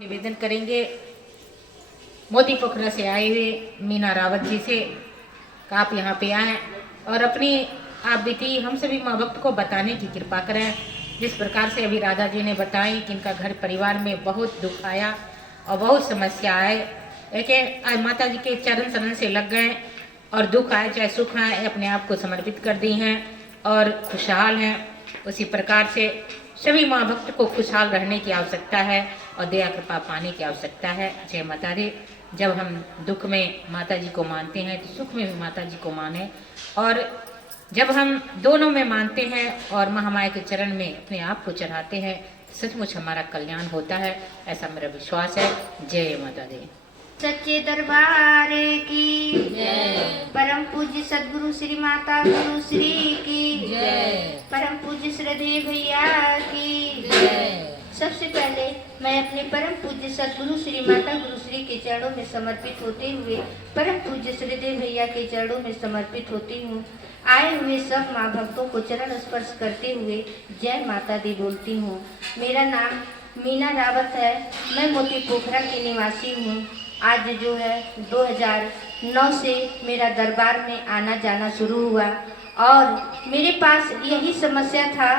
निवेदन करेंगे मोती पोखरा से आए हुए मीना रावत जी से कि आप यहाँ पे आएँ और अपनी आप बीती हम सभी माँ भक्त को बताने की कृपा करें। जिस प्रकार से अभी राधा जी ने बताई कि इनका घर परिवार में बहुत दुख आया और बहुत समस्या आए, एक आज माता जी के चरण शरण से लग गए और दुख आए चाहे सुख आए अपने आप को समर्पित कर दी हैं और खुशहाल हैं। उसी प्रकार से सभी माँ भक्त को खुशहाल रहने की आवश्यकता है और दया कृपा पाने की आवश्यकता है। जय माता दी। जब हम दुख में माता जी को मानते हैं तो सुख में भी माता जी को माने, और जब हम दोनों में मानते हैं और महामाया के चरण में अपने आप को चढ़ाते हैं तो सचमुच हमारा कल्याण होता है, ऐसा मेरा विश्वास है। जय माता दी। सच्चे दरबार की जय। परम पूज्य सदगुरु श्री माता गुरु श्री की जय। परम पूज्य श्रद्धेय भैया की जय। सबसे पहले मैं अपने परम पूज्य सदगुरु श्री माता गुरु श्री के चरणों में समर्पित होते हुए परम पूज्य श्रद्धेय भैया के चरणों में समर्पित होती हूँ। आए हुए सब माँ भक्तों को चरण स्पर्श करते हुए जय माता दी बोलती हूँ। मेरा नाम मीना रावत है, मैं मोती पोखरा की निवासी हूँ। आज जो है 2009 से मेरा दरबार में आना जाना शुरू हुआ और मेरे पास यही समस्या था।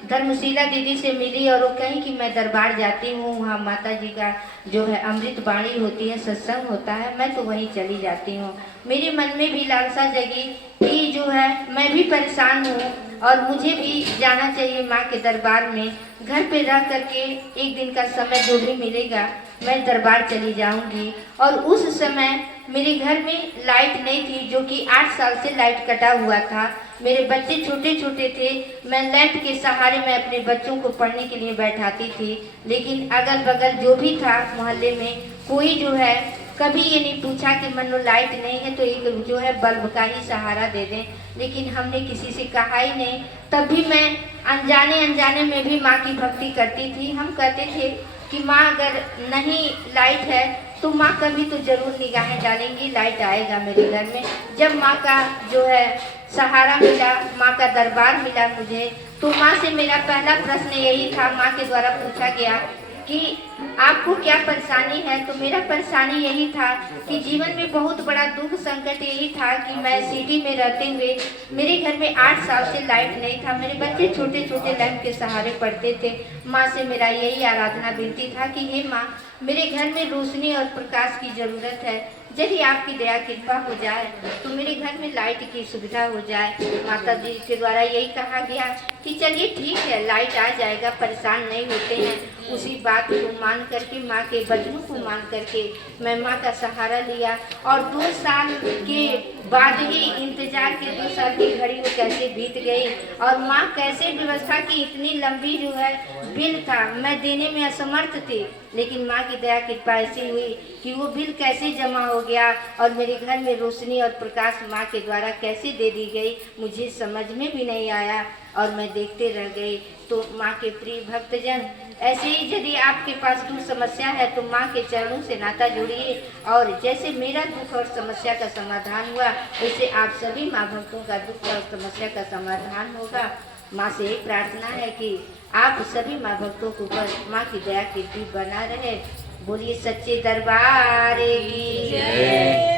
धर्मशीला दीदी से मिली और वो कही कि मैं दरबार जाती हूँ, वहाँ माता जी का जो है अमृत वाणी होती है, सत्संग होता है, मैं तो वहीं चली जाती हूँ। मेरे मन में भी लालसा जगी कि जो है मैं भी परेशान हूँ और मुझे भी जाना चाहिए माँ के दरबार में। घर पे रह करके एक दिन का समय जो भी मिलेगा मैं दरबार चली जाऊंगी। और उस समय मेरे घर में लाइट नहीं थी, जो कि 8 साल से लाइट कटा हुआ था। मेरे बच्चे छोटे छोटे थे, मैं लाइट के सहारे में अपने बच्चों को पढ़ने के लिए बैठाती थी। लेकिन अगल बगल जो भी था मोहल्ले में कोई जो है कभी ये नहीं पूछा कि मनो लाइट नहीं है तो एक जो है बल्ब का ही सहारा दे दें, लेकिन हमने किसी से कहा ही नहीं। तब भी मैं अनजाने अनजाने में भी माँ की भक्ति करती थी। हम कहते थे कि माँ अगर नहीं लाइट है तो माँ कभी तो जरूर निगाहें डालेंगी, लाइट आएगा मेरे घर में। जब माँ का जो है सहारा मिला, माँ का दरबार मिला मुझे, तो माँ से मेरा पहला प्रश्न यही था, माँ के द्वारा पूछा गया कि आपको क्या परेशानी है। तो मेरा परेशानी यही था कि जीवन में बहुत बड़ा दुख संकट यही था कि मैं सिटी में रहते हुए मेरे घर में 8 साल से लाइट नहीं था। मेरे बच्चे छोटे छोटे लैंप के सहारे पढ़ते थे। माँ से मेरा यही आराधना विनती था कि हे माँ, मेरे घर में रोशनी और प्रकाश की जरूरत है। यदि आपकी दया कृपा हो जाए तो मेरे घर में लाइट की सुविधा हो जाए। माता जी के द्वारा यही कहा गया कि चलिए ठीक है, लाइट आ जाएगा, परेशान नहीं होते हैं। उसी बात को मान करके, माँ के वचनों को मान करके मैं माँ का सहारा लिया। और 2 साल के बाद ही इंतजार के 2 साल की घड़ी वो कैसे बीत गई और माँ कैसे व्यवस्था की। इतनी लंबी जो है बिल था, मैं देने में असमर्थ थी, लेकिन माँ की दया कृपा ऐसी हुई कि वो बिल कैसे जमा हो गया और मेरे घर में रोशनी और प्रकाश माँ के द्वारा कैसे दे दी गई मुझे समझ में भी नहीं आया और मैं देखते रह गई। तो माँ के प्रिय भक्तजन, ऐसे ही यदि आपके पास दुख समस्या है तो माँ के चरणों से नाता जोड़िए और जैसे मेरा दुख और समस्या का समाधान हुआ वैसे आप सभी माँ भक्तों का दुख और समस्या का समाधान होगा। माँ से एक प्रार्थना है कि आप सभी माँ भक्तों के ऊपर माँ की दया कृपा बना रहे। बोलिए सच्चे दरबार की जय।